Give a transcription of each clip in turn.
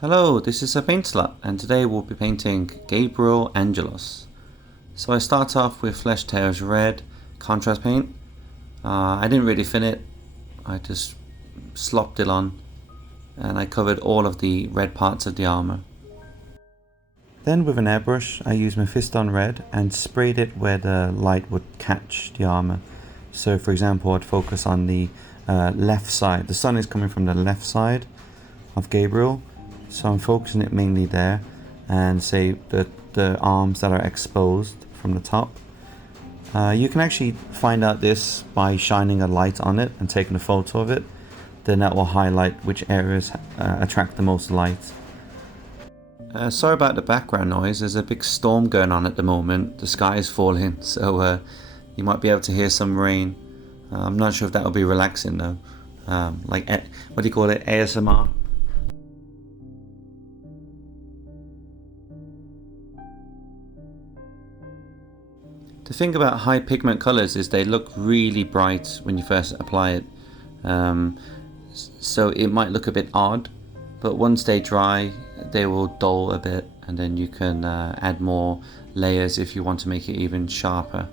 Hello, this is a paint slut, and today we'll be painting Gabriel Angelos. So I start off with Fleshshade Red contrast paint. I didn't really thin it, I just slopped it on, and I covered all of the red parts of the armor. Then with an airbrush I used Mephiston Red and sprayed it where the light would catch the armor. So for example, I'd focus on the left side. The sun is coming from the left side of Gabriel, so I'm focusing it mainly there, and say the arms that are exposed from the top. You can actually find out this by shining a light on it and taking a photo of it. Then that will highlight which areas attract the most light. Sorry about the background noise, there's a big storm going on at the moment. The sky is falling, so you might be able to hear some rain. I'm not sure if that will be relaxing though. Like, what do you call it, ASMR? The thing about high pigment colors is they look really bright when you first apply it. So it might look a bit odd, but once they dry, they will dull a bit, and then you can add more layers if you want to make it even sharper.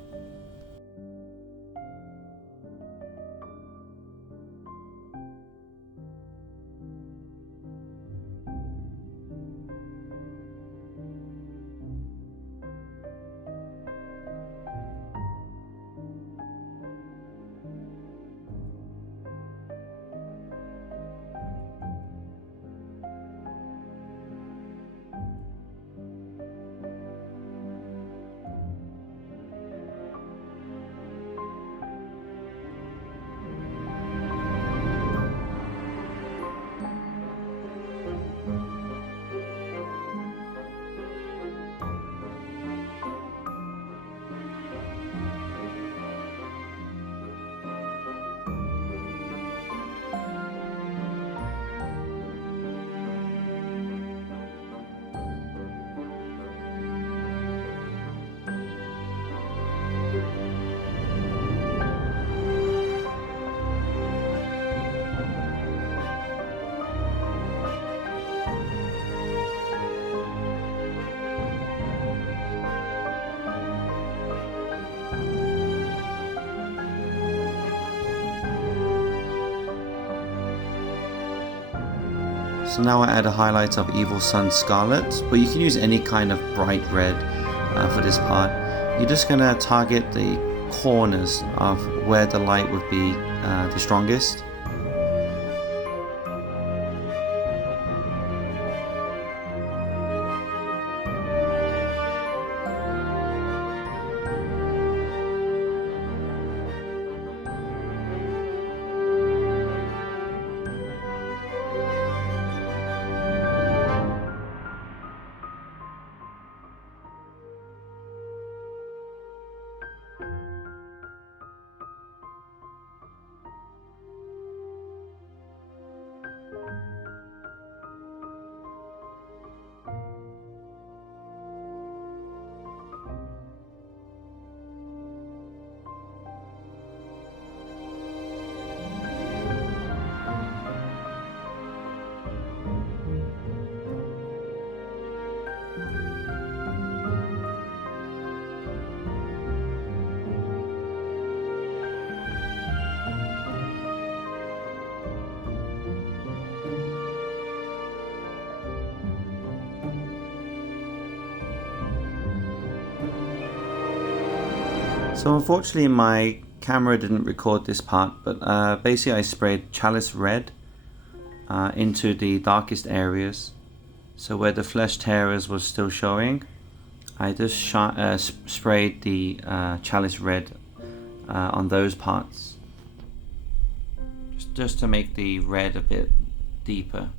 So now I add a highlight of Evil Sunz Scarlet, but you can use any kind of bright red for this part. You're just going to target the corners of where the light would be the strongest. So unfortunately my camera didn't record this part, but basically I sprayed Chalice Red into the darkest areas. So where the flesh tearers was still showing, I just sprayed the Chalice Red on those parts, just to make the red a bit deeper.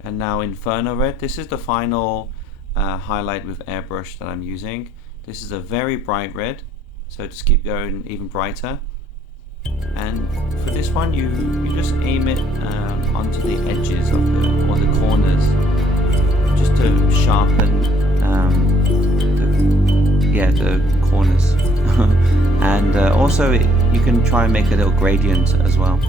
And now Inferno Red, this is the final highlight with airbrush that I'm using. This is a very bright red, so just keep going even brighter. And for this one, you just aim it onto the edges of or the corners, just to sharpen the corners. And also you can try and make a little gradient as well.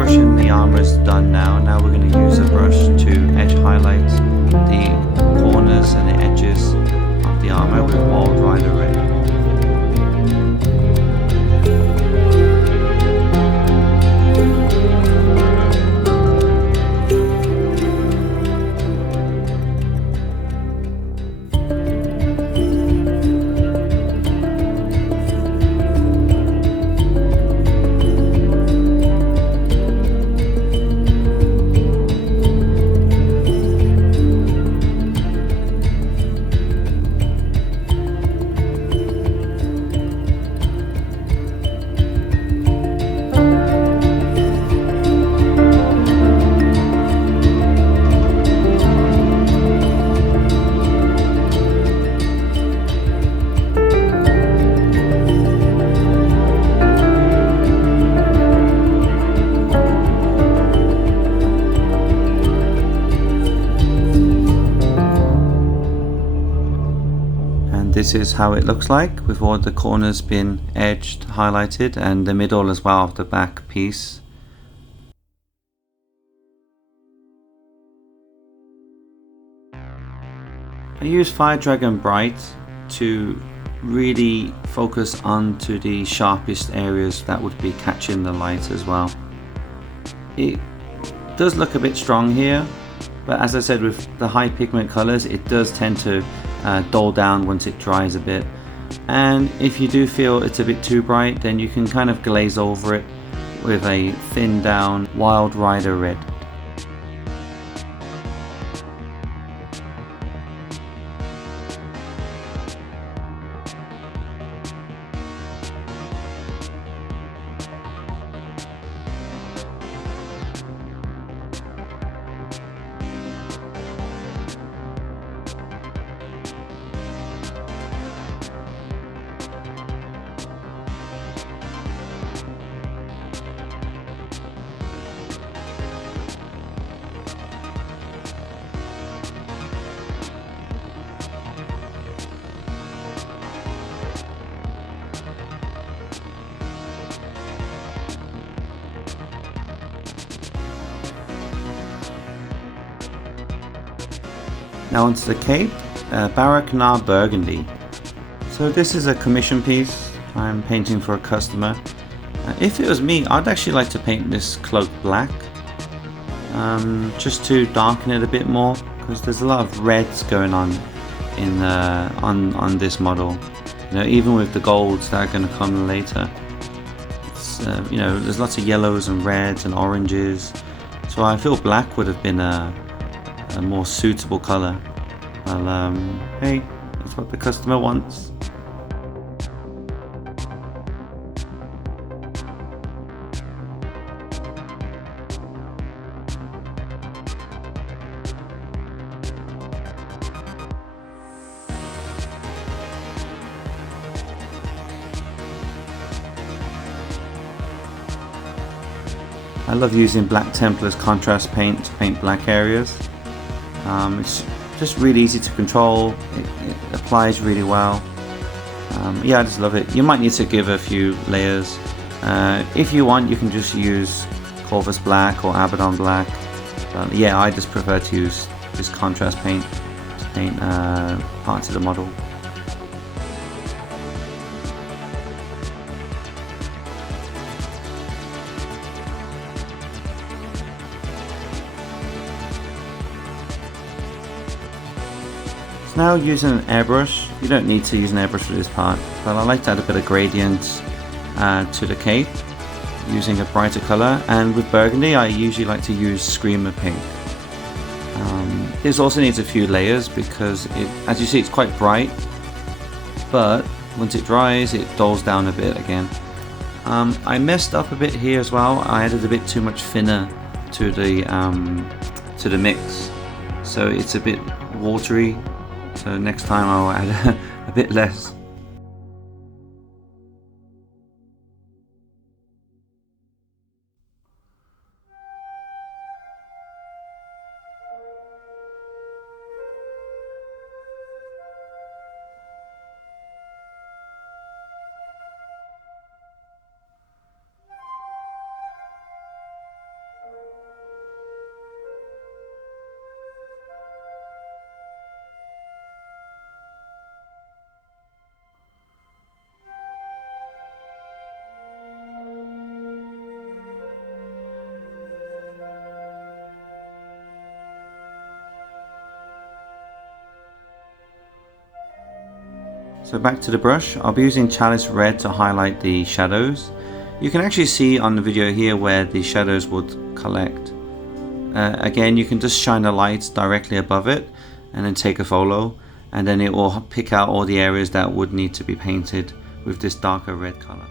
airbrushing the armor is done now. Now we're going to use a brush to edge highlight the corners and the edges of the armor with Wild Rider Red. This is how it looks like with all the corners been edged, highlighted, and the middle as well of the back piece. I use Fire Dragon Bright to really focus onto the sharpest areas that would be catching the light as well. It does look a bit strong here, but as I said, with the high pigment colors, it does tend to dull down once it dries a bit. And if you do feel it's a bit too bright, then you can kind of glaze over it with a thinned down Wild Rider Red. Now onto the cape, Barak-Nar Burgundy. So this is a commission piece I'm painting for a customer. If it was me, I'd actually like to paint this cloak black, just to darken it a bit more, because there's a lot of reds going on in on this model. You know, even with the golds that are going to come later, it's, you know, there's lots of yellows and reds and oranges. So I feel black would have been a more suitable color. Well, hey, that's what the customer wants. I love using Black Templars contrast paint to paint black areas. It's just really easy to control, it applies really well. Yeah, I just love it. You might need to give a few layers. If you want, you can just use Corvus Black or Abaddon Black. But yeah, I just prefer to use this contrast paint to paint parts of the model. Now using an airbrush, you don't need to use an airbrush for this part, but I like to add a bit of gradient to the cape using a brighter colour, and with burgundy I usually like to use Screamer Pink. This also needs a few layers because as you see, it's quite bright, but once it dries it dulls down a bit again. I messed up a bit here as well. I added a bit too much thinner to the mix, so it's a bit watery. So next time I'll add a bit less. So back to the brush, I'll be using Chalice Red to highlight the shadows. You can actually see on the video here where the shadows would collect. Again, you can just shine the lights directly above it and then take a photo, and then it will pick out all the areas that would need to be painted with this darker red color.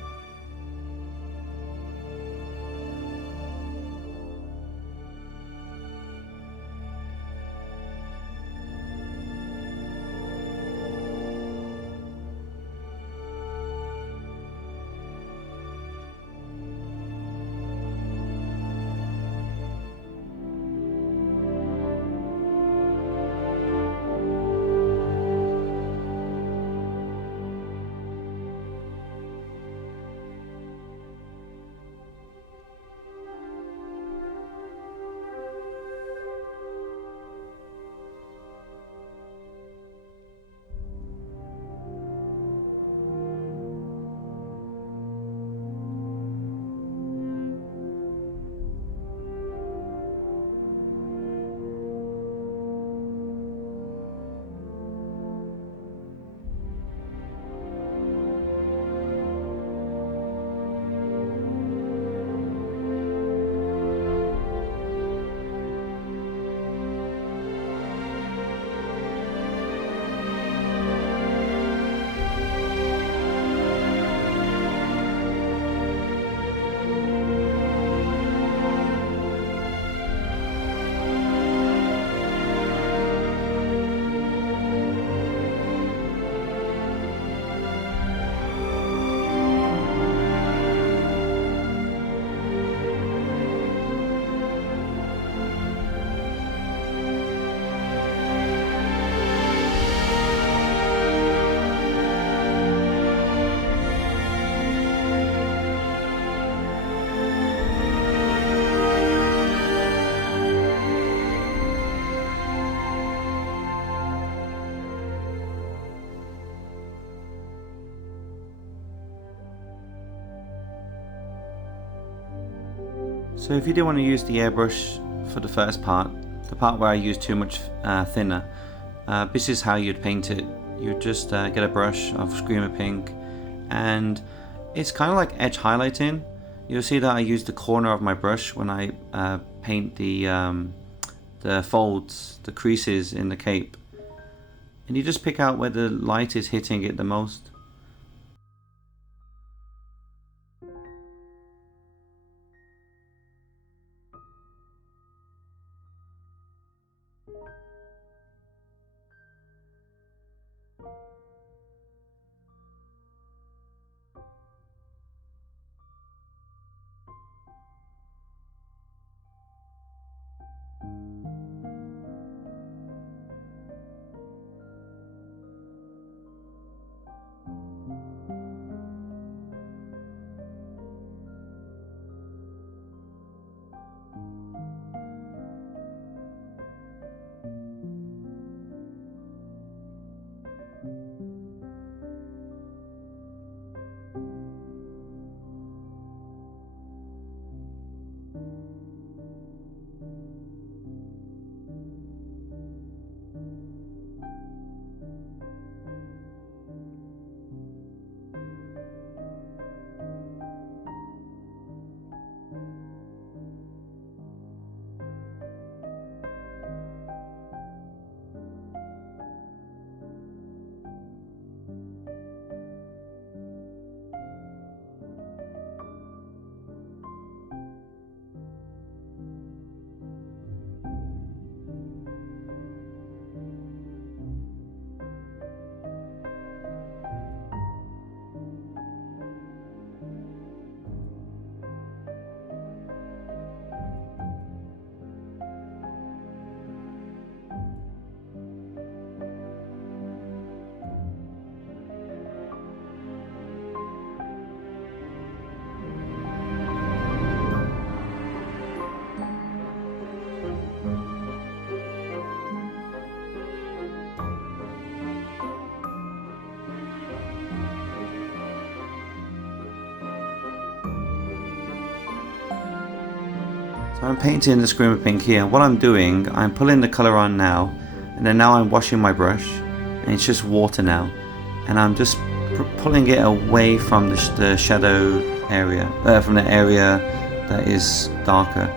So if you do want to use the airbrush for the first part, the part where I use too much thinner, this is how you'd paint it. You just get a brush of Screamer Pink, and it's kind of like edge highlighting. You'll see that I use the corner of my brush when I paint the folds, the creases in the cape, and you just pick out where the light is hitting it the most. So I'm painting the Screamer Pink here. What I'm doing, I'm pulling the colour on now, and then now I'm washing my brush, and it's just water now. and I'm just pulling it away from the shadow area, from the area that is darker.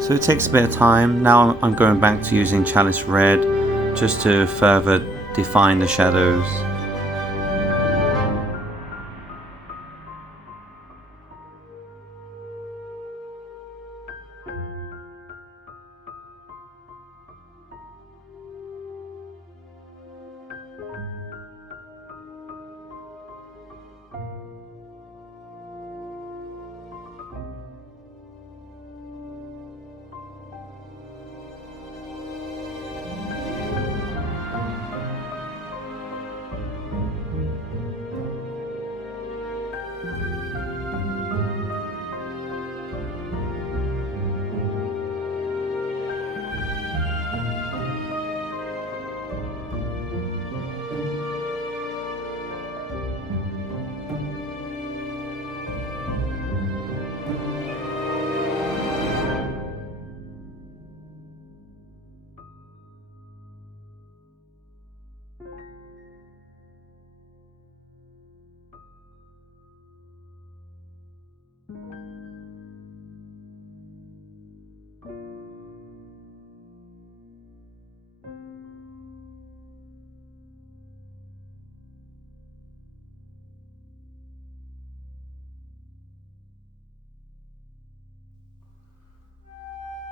So it takes a bit of time. Now I'm going back to using Chalice Red just to further define the shadows.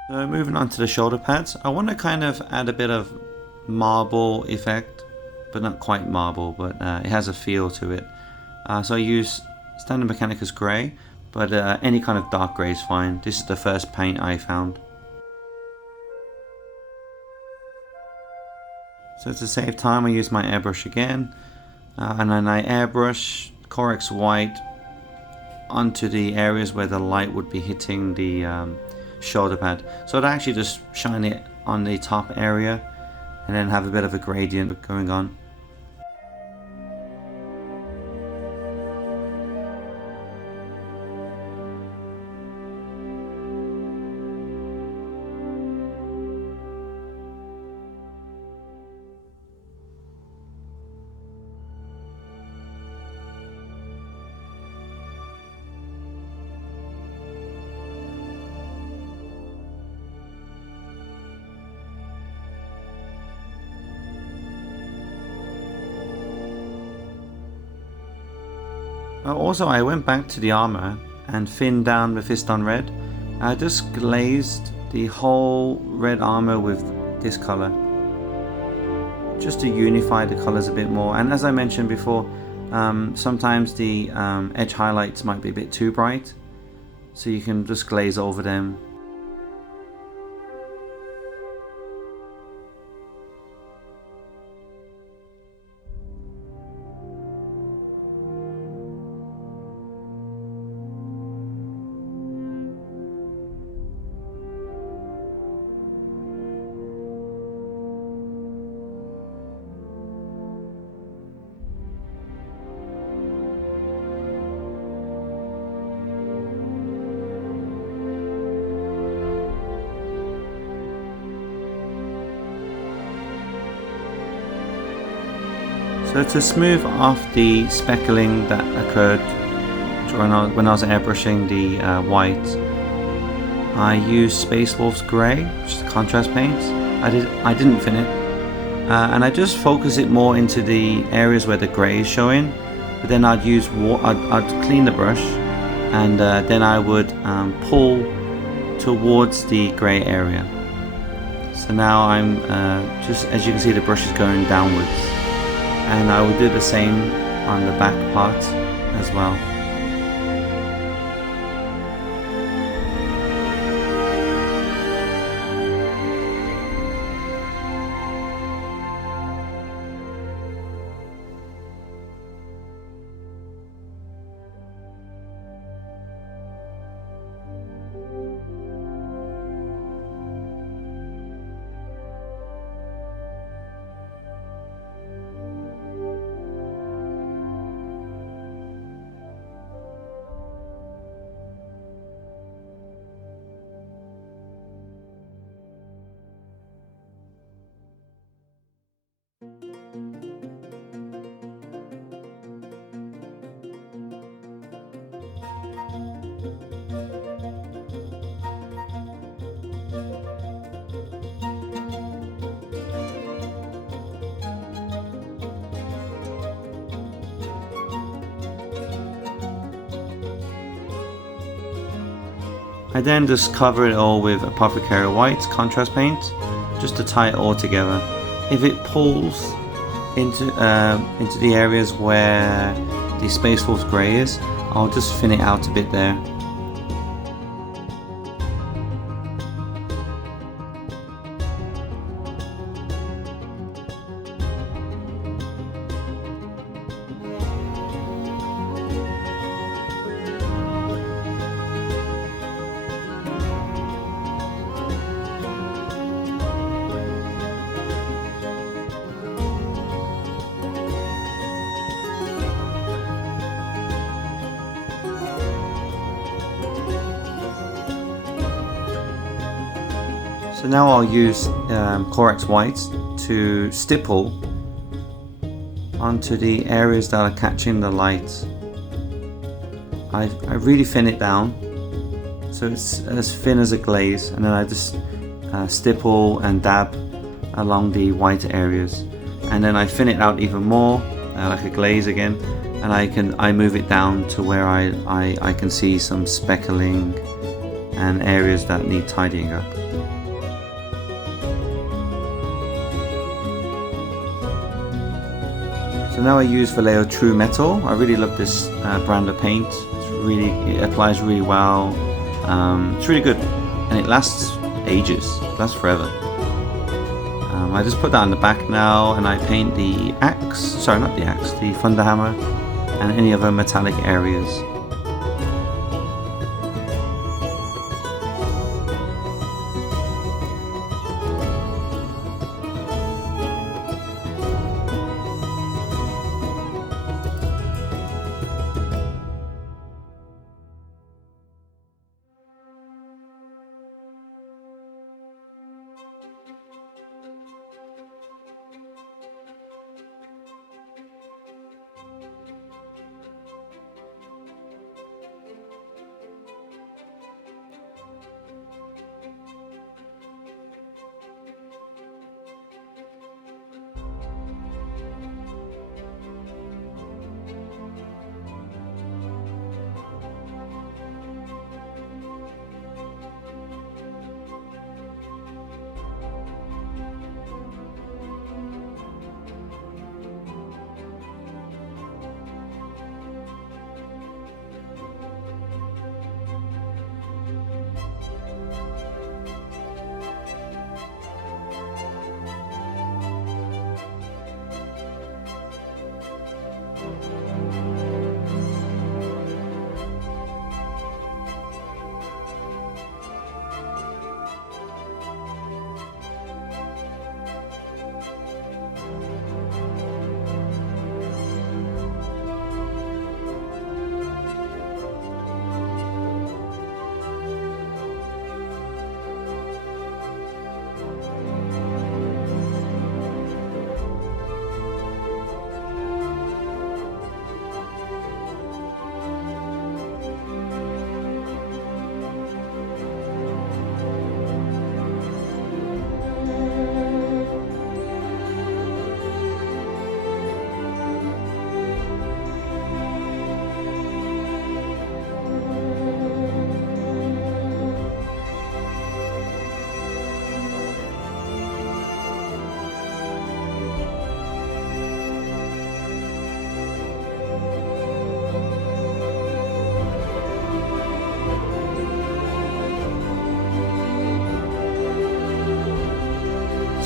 So moving on to the shoulder pads, I want to kind of add a bit of marble effect, but not quite marble, but it has a feel to it. So I use standard Mechanicus grey, but any kind of dark grey is fine. This is the first paint I found. So to save time, I use my airbrush again, and then I airbrush Corax white onto the areas where the light would be hitting the shoulder pad. So I'd actually just shine it on the top area and then have a bit of a gradient going on. Also, I went back to the armor and thinned down Mephiston Red. I just glazed the whole red armor with this color, just to unify the colors a bit more. And as I mentioned before, sometimes the edge highlights might be a bit too bright, so you can just glaze over them. So to smooth off the speckling that occurred when I was airbrushing the white, I used Space Wolf's Grey, which is the contrast paint. I didn't thin it, and I just focus it more into the areas where the grey is showing. But then I'd clean the brush, and then I would pull towards the grey area. So now I'm just, as you can see, the brush is going downwards. And I will do the same on the back part as well. I then just cover it all with Apothecary White contrast paint, just to tie it all together. If it pulls into the areas where the Space Wolf Grey is, I'll just thin it out a bit there. So now I'll use Corax White to stipple onto the areas that are catching the light. I really thin it down so it's as thin as a glaze, and then I just stipple and dab along the white areas, and then I thin it out even more like a glaze again, and I move it down to where I can see some speckling and areas that need tidying up. So now I use Vallejo Tru Metal. I really love this brand of paint. It applies really well. It's really good, and it lasts ages. It lasts forever. I just put that on the back now, and I paint the axe. Sorry, not the axe. The thunder hammer and any other metallic areas.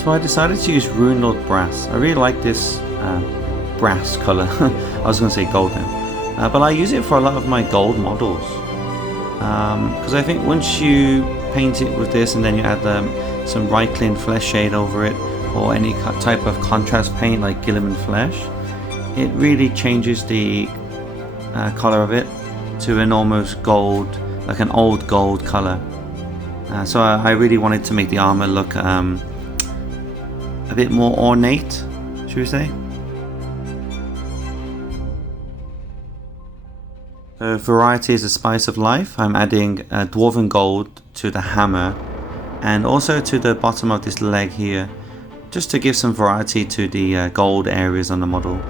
So I decided to use Runelord Brass. I really like this brass colour. I was going to say golden. But I use it for a lot of my gold models. Because I think once you paint it with this and then you add some Reikland Fleshshade over it, or any type of contrast paint like Guilliman Flesh, it really changes the colour of it to an almost gold, like an old gold colour. So I really wanted to make the armour look a bit more ornate, should we say. So variety is the spice of life. I'm adding Dwarven Gold to the hammer and also to the bottom of this leg here, just to give some variety to the gold areas on the model.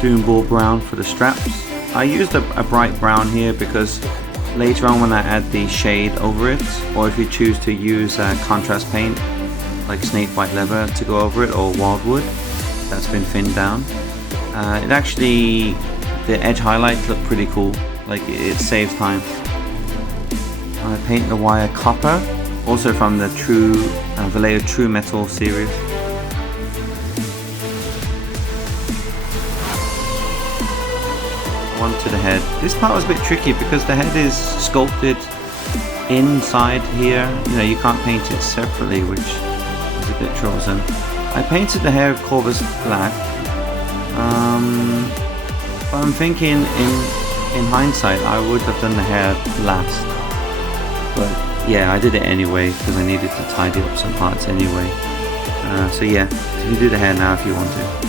Doombull brown for the straps. I used a bright brown here because later on when I add the shade over it, or if you choose to use contrast paint like snakebite leather to go over it, or wildwood that's been thinned down, it actually, the edge highlights look pretty cool, like it saves time. I paint the wire copper, also from the Vallejo Tru Metal series. One to the head. This part was a bit tricky because the head is sculpted inside here. You know, you can't paint it separately, which is a bit troublesome. I painted the hair Corvus Black. But I'm thinking in hindsight I would have done the hair last. But yeah, I did it anyway because I needed to tidy up some parts anyway. So yeah, you can do the hair now if you want to.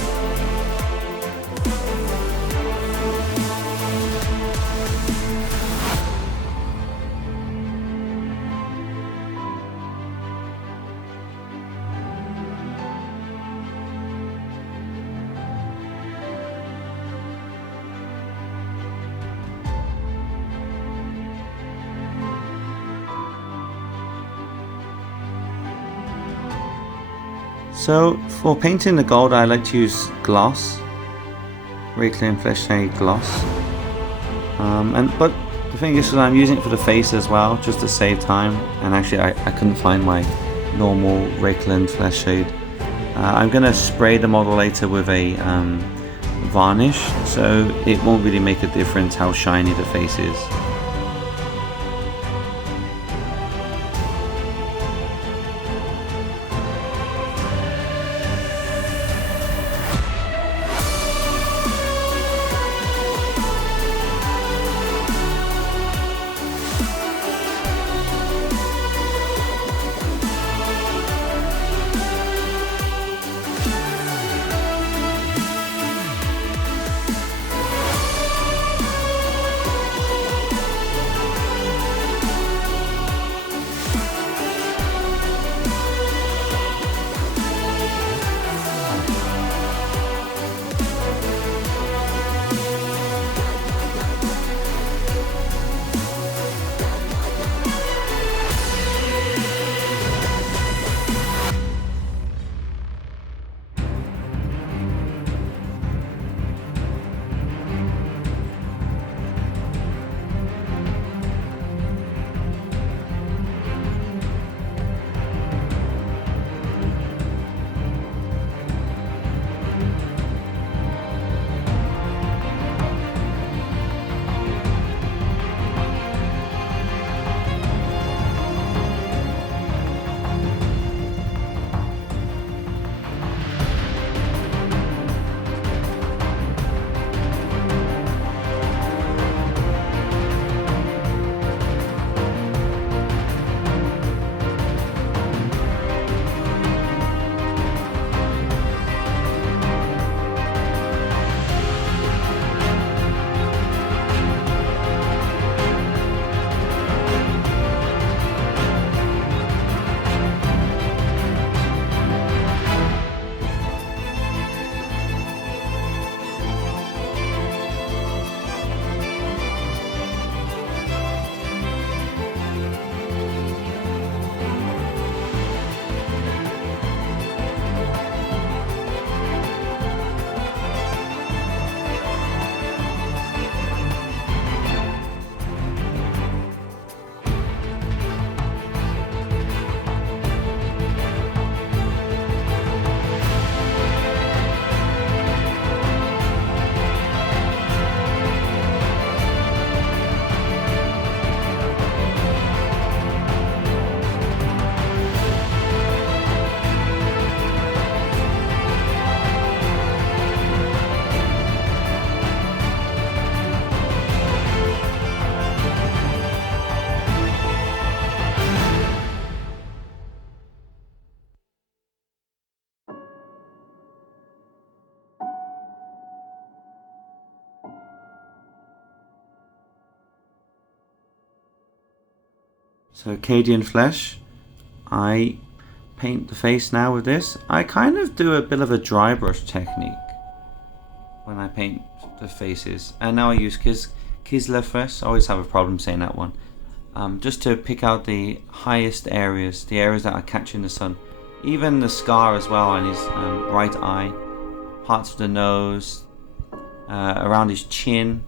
So for painting the gold, I like to use gloss, Reikland Fleshshade gloss. But the thing is that I'm using it for the face as well, just to save time. And actually, I couldn't find my normal Reikland Fleshshade. I'm gonna spray the model later with a varnish, so it won't really make a difference how shiny the face is. So Cadian Flesh, I paint the face now with this. I kind of do a bit of a dry brush technique. when I paint the faces. And now I use Kislev Flesh. I always have a problem saying that one. Just to pick out the highest areas, the areas that are catching the sun. Even the scar as well on his right eye, parts of the nose, around his chin,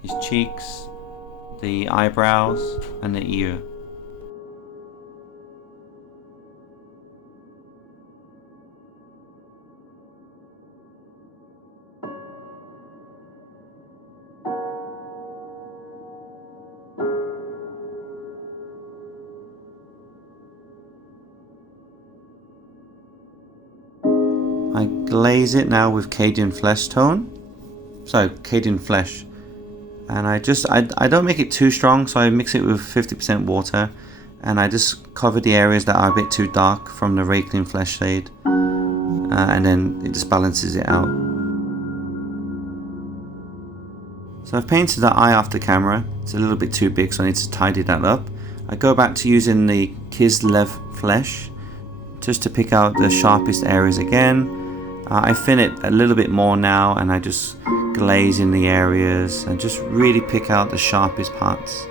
his cheeks, the eyebrows and the ear. I glaze it now with Cadian Flesh tone. So Cadian Flesh. And I don't make it too strong, so I mix it with 50% water. And I just cover the areas that are a bit too dark from the Reikland Fleshshade. And then it just balances it out. So I've painted the eye off the camera. It's a little bit too big, so I need to tidy that up. I go back to using the Kislev Flesh just to pick out the sharpest areas again. I thin it a little bit more now, and I just glaze in the areas and just really pick out the sharpest parts.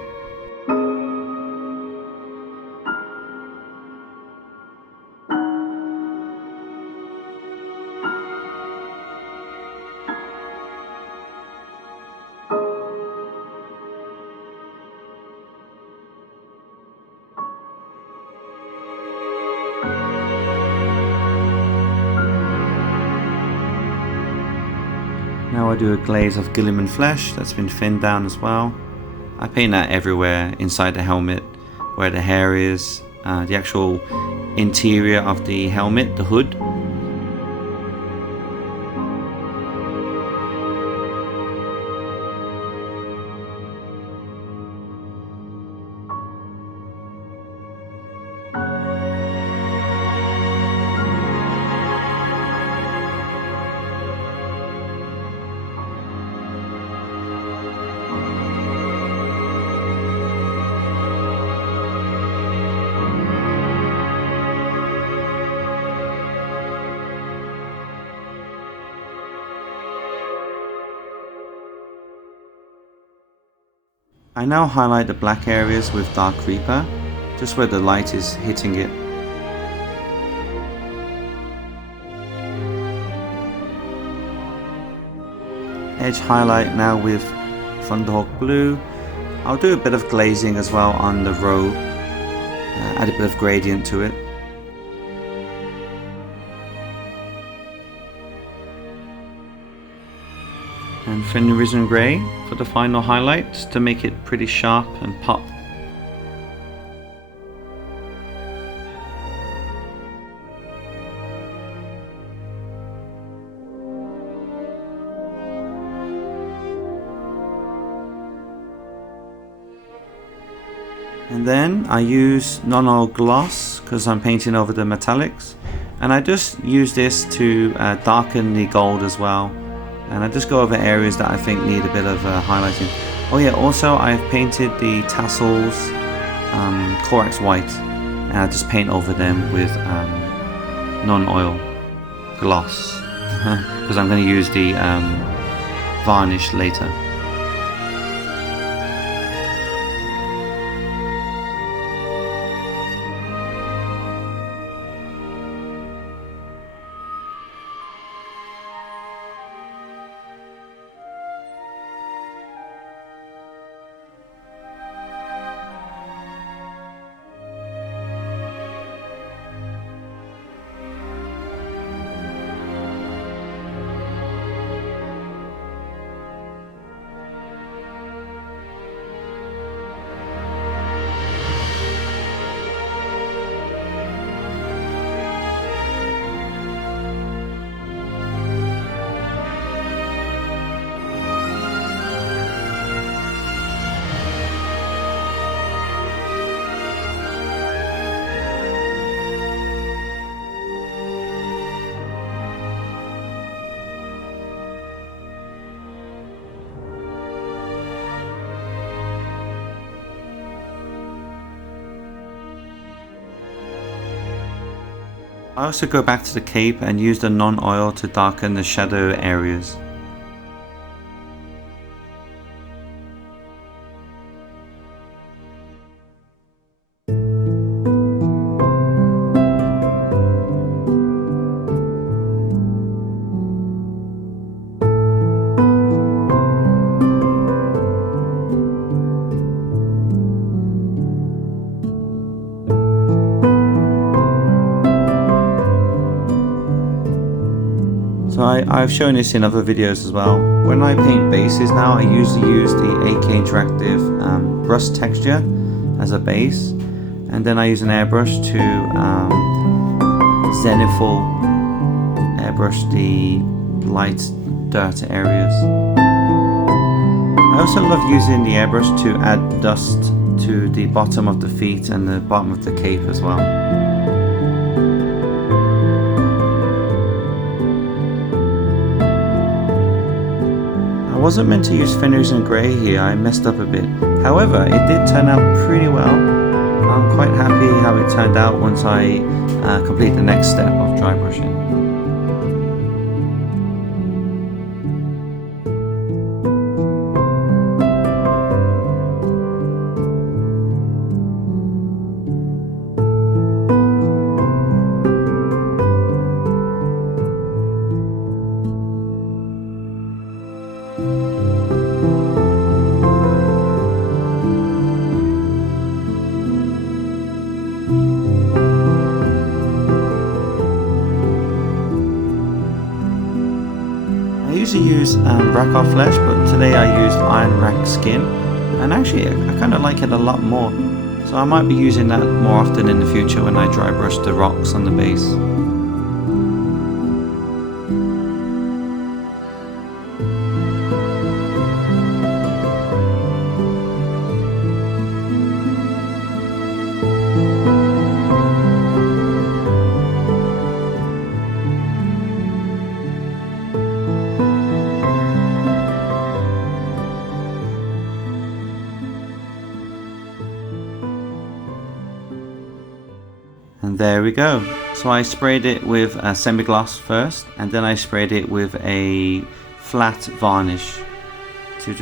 Now I do a glaze of Guilliman Flesh that's been thinned down as well. I paint that everywhere, inside the helmet, where the hair is, the actual interior of the helmet, the hood. I now highlight the black areas with Dark Reaper, just where the light is hitting it. Edge highlight now with Thunderhawk Blue. I'll do a bit of glazing as well on the robe, add a bit of gradient to it. And Fenrisian Grey for the final highlights to make it pretty sharp and pop. And then I use Nuln Oil gloss because I'm painting over the metallics, and I just use this to darken the gold as well. And I just go over areas that I think need a bit of highlighting. Oh yeah, also I've painted the tassels Corax white, and I just paint over them with Nuln Oil gloss because I'm going to use the varnish later. I also go back to the cape and use the Nuln Oil to darken the shadow areas. I've shown this in other videos as well. When I paint bases now, I usually use the AK Interactive rust texture as a base, and then I use an airbrush to zenithal airbrush the light dirt areas. I also love using the airbrush to add dust to the bottom of the feet and the bottom of the cape as well. I wasn't meant to use Fenrisian Grey here, I messed up a bit. However, it did turn out pretty well. I'm quite happy how it turned out once I complete the next step of dry brushing. I usually use Barak-Nar Flesh, but today I used Ionrach Skin, and actually I kind of like it a lot more, so I might be using that more often in the future when I dry brush the rocks on the base. And there we go. So I sprayed it with a semi-gloss first, and then I sprayed it with a flat varnish to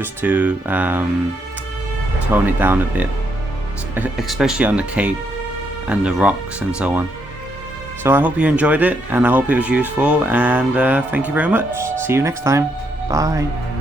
tone it down a bit, especially on the cape and the rocks and so on. So I hope you enjoyed it, and I hope it was useful, and thank you very much. See you next time. Bye.